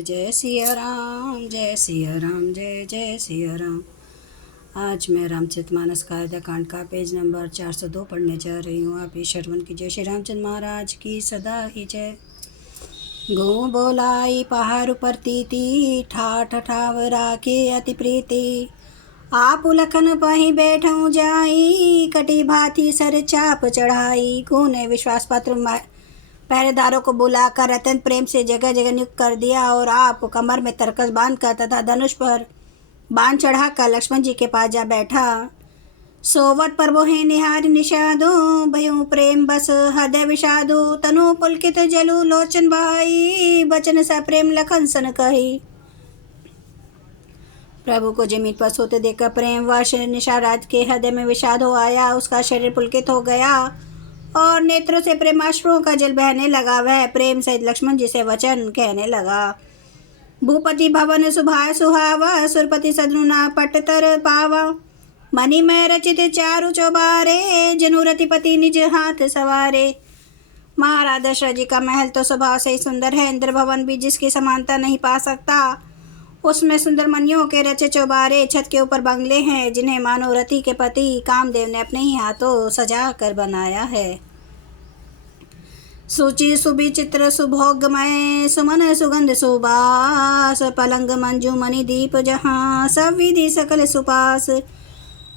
जय जय सिया राम, जय सिया राम, जय जय सिया राम। आज मैं रामचरितमानस का आद्य कांड का पेज नंबर 402 पढ़ने जा रही हूँ। आप ही श्रवण कीजिए। श्री रामचंद्र महाराज की सदा ही जय। गो बोलाई पहाड़ पर तीती, ठाठ ठाव राखे अति प्रीति। आप लखन पही बैठूं जाई, कटी भांति सर चाप चढ़ाई। गो ने विश्वास पात्र पहरेदारों को बुलाकर अत्यंत प्रेम से जगह जगह नियुक्त कर दिया और आप कमर में तरकस बांधकर तथा धनुष पर बाण चढ़ाकर लक्ष्मण जी के पास जा बैठा। सोवत पर बोहे निहार निषादो, भयो प्रेम बस हृदय विषादो। तनु पुलकित जलु लोचन भाई, बचन सा प्रेम लखन सन कही। प्रभु को जमीन पर सोते देखकर प्रेम वश निषाद के हृदय में विषाद हो आया। उसका शरीर पुलकित हो गया और नेत्रों से प्रेमाश्रुओं का जल बहने लगा। वह प्रेम सहित लक्ष्मण जी से वचन कहने लगा। भूपति भवन सुभा सुहावा, सुरपति सद्रुना पटतर पावा। मणि में रचित चारु चौबारे, जनुरति पति निज हाथ सवारे। महाराज दशरथ जी का महल तो स्वभाव से ही सुंदर है। इंद्र भवन भी जिसकी समानता नहीं पा सकता। उसमें सुंदर मणियों के रचे चौबारे, छत के ऊपर बंगले हैं जिन्हें मानो रति के पति कामदेव ने अपने ही हाथों सजा कर बनाया है। सूचि सुविचित्र सुभोगमय, सुमन सुगंध सुबास। पलंग मंजू मणि दीप जहाँ, सब विधि सकल सुपास।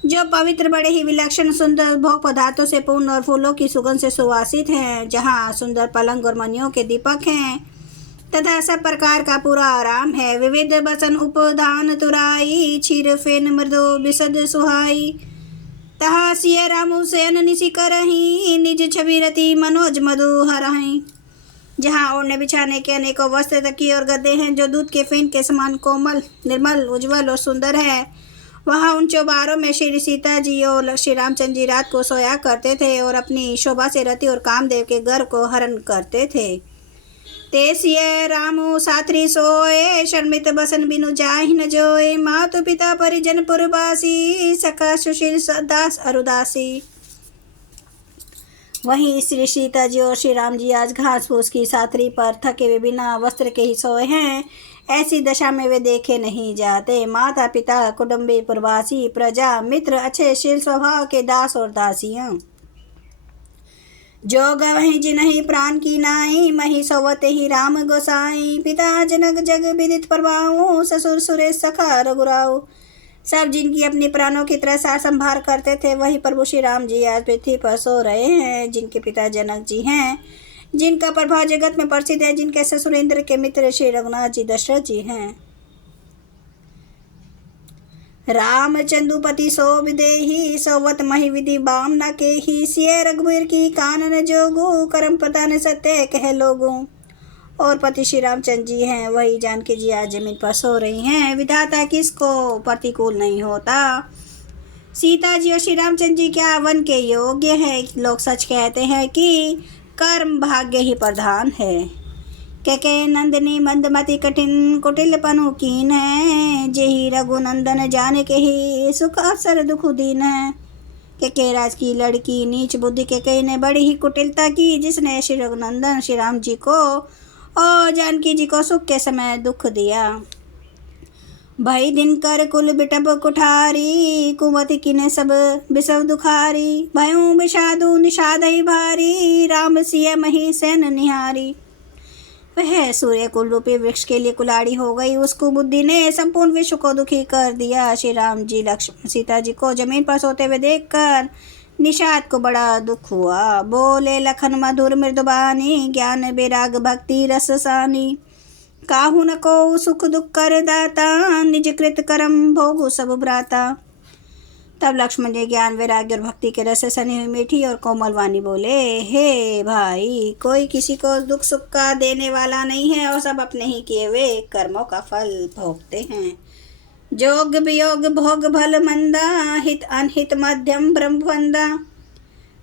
जो पवित्र बड़े ही विलक्षण सुंदर भोग पदार्थों से पूर्ण और फूलों की सुगंध से सुवासित हैं। जहाँ सुंदर पलंग और मणियों के दीपक हैं तथा सब प्रकार का पूरा आराम है। विविध बसन उपदान तुराई, क्षीर फेन मृदो बिसद सुहाई। तहा सिय रामु सैन निशि करही, निज छवि रति मनोज मधु हरहि। जहाँ ओढ़ने बिछाने के अनेकों वस्त्र, तकिए और गद्दे हैं जो दूध के फेन के समान कोमल, निर्मल, उज्जवल और सुंदर है। वहाँ उन चौबारों में श्री सीता जी और श्री रामचंद्र जी रात को सोया करते थे और अपनी शोभा से रति और कामदेव के गर्व को हरण करते थे। तेसिय रामु सात्री सोए, शर्मित बसन बिनु जाहि न जोए। मातु पिता परिजन पुरबासी, सखा सुशील दास अरुदासी। वहीं श्री सीता जी और श्री राम जी आज घास फूस की सातरी पर थके वे बिना वस्त्र के ही सोए हैं। ऐसी दशा में वे देखे नहीं जाते। माता पिता कुटुंबी पुरवासी, प्रजा मित्र अच्छे शील स्वभाव के दास और दासियां। जो गवहि जिनहि प्राण की नाई, मही सोवते ही राम गोसाई। पिता जनक जग विदित परवाऊ, ससुर सुरेश सखा रघुराऊ। सब जिनकी अपनी प्राणों की तरह सार संभार करते थे, वही प्रभु श्री राम जी आज पृथ्वी पर सो रहे हैं। जिनके पिता जनक जी हैं, जिनका प्रभाव जगत में प्रसिद्ध है, जिनके ससुर इंद्र के मित्र श्री रघुनाथ जी दशरथ जी हैं। राम चंदुपति सो विदेही, सोवत मही विधि बाम न के ही। सिय रघुवीर की कानन जोगु, करम प्रदान सत्य कह लोगु। और पति श्री रामचंद्र जी हैं, वही जानकी जी आज जमीन पर सो रही हैं। विधाता किसको प्रतिकूल नहीं होता। सीता जी और श्री रामचंद्र जी क्या वन के योग्य है। लोग सच कहते हैं कि कर्म भाग्य ही प्रधान है। के नंदनी मंदमति कठिन कुटिल पनु कीन है। जेहि रघुनंदन जान के ही, सुख अवसर दुख दीन है। के राज की लड़की नीच बुद्धि के ने बड़ी ही कुटिलता की, जिसने श्री रघुनंदन श्री राम जी को और जानकी जी को सुख के समय दुख दिया। भई दिन कर कुल बिटप कुठारी, कुमति किने सब बिसव दुखारी। भयऊ विषादु निषाद ही भारी, राम सिय मही सैन निहारी। वह सूर्य कुल रूपी वृक्ष के लिए कुलाड़ी हो गई। उसको बुद्धि ने संपूर्ण विश्व को दुखी कर दिया। श्री राम जी लक्ष्मण सीता जी को जमीन पर सोते हुए देखकर निषाद को बड़ा दुख हुआ। बोले लखन मधुर मृदुबानी, ज्ञान बैराग भक्ति रस सानी। काहू न को सुख दुख कर दाता, निज कृत करम भोगु सब भ्राता। तब लक्ष्मण जी ज्ञान वैराग्य और भक्ति के रस से सनी हुई मीठी और कोमल वाणी बोले। हे भाई, कोई किसी को दुख सुख का देने वाला नहीं है और सब अपने ही किए हुए कर्मों का फल भोगते हैं। जोग वियोग भोग भल मंदा, हित अनहित मध्यम ब्रह्मवंदा।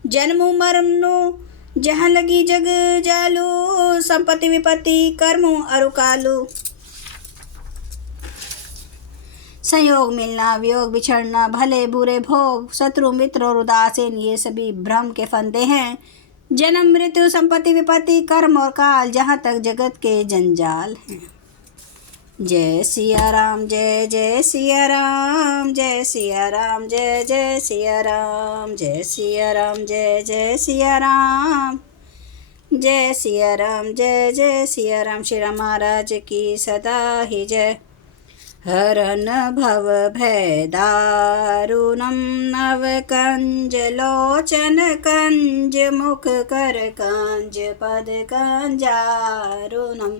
जन्मु मरनु जहाँ लगी जग जालू, संपत्ति विपत्ति कर्मु अरुकालू। संयोग मिलना, वियोग बिछड़ना, भले बुरे भोग, शत्रु मित्र और उदासीन, ये सभी भ्रम के फंदे हैं। जन्म मृत्यु संपत्ति विपत्ति कर्म और काल, जहाँ तक जगत के जंजाल हैं। जय सिया राम, जय जय सिया राम, जय सिया राम, जय जय सिया राम, जय सिया राम, जय जय सिया राम, जय सिया राम, जय जय सिया राम। श्री राम महाराज की सदा ही जय। हरन भव भय दारुणं नव कंज लोचन कंज मुख कर कंज पद कंजारुणम्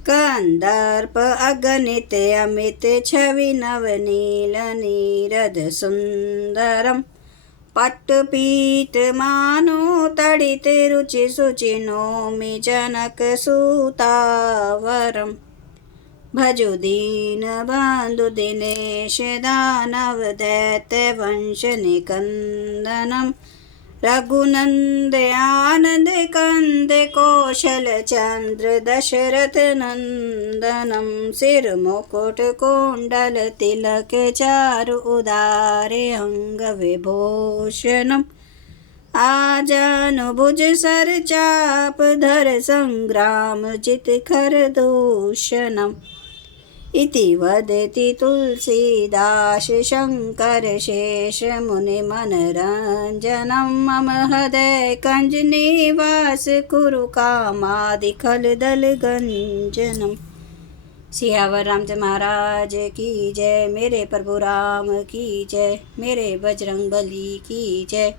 कंदर्प अगणित अमित छवि नवनील नीरद सुंदरम पट्टपीत मानो तड़ित रुचि सुचि नौमि जनक सुतावरम भजो दीन बंधु दिनेश दानव दैत्य वंश निकंदनम रघुनंद आनंद कंद कौशल चंद्र दशरथ नंदनम सिर मुकुट कुंडल तिलक चारु उदारे अंग विभूषणम आजानुभुज सर चाप धर संग्राम चित खर दूषणम इति वदति तुलसीदास शंकर शेष मुनि मनरंजनम मम हृदय कंज निवास कुरु कामादि खल दल गंजनम। सियावर रामचंद्र महाराज की जय। मेरे प्रभु राम की जय। मेरे बजरंग बली की जय।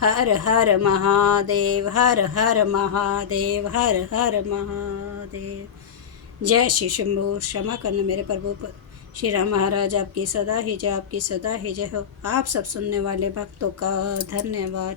हर हर महादेव, हर हर महादेव, हर हर महादेव। जय श्री शंभू। क्षमा करना मेरे प्रभु श्री राम महाराज, आपकी सदा ही जय, आपकी सदा ही जय हो। आप सब सुनने वाले भक्तों का धन्यवाद।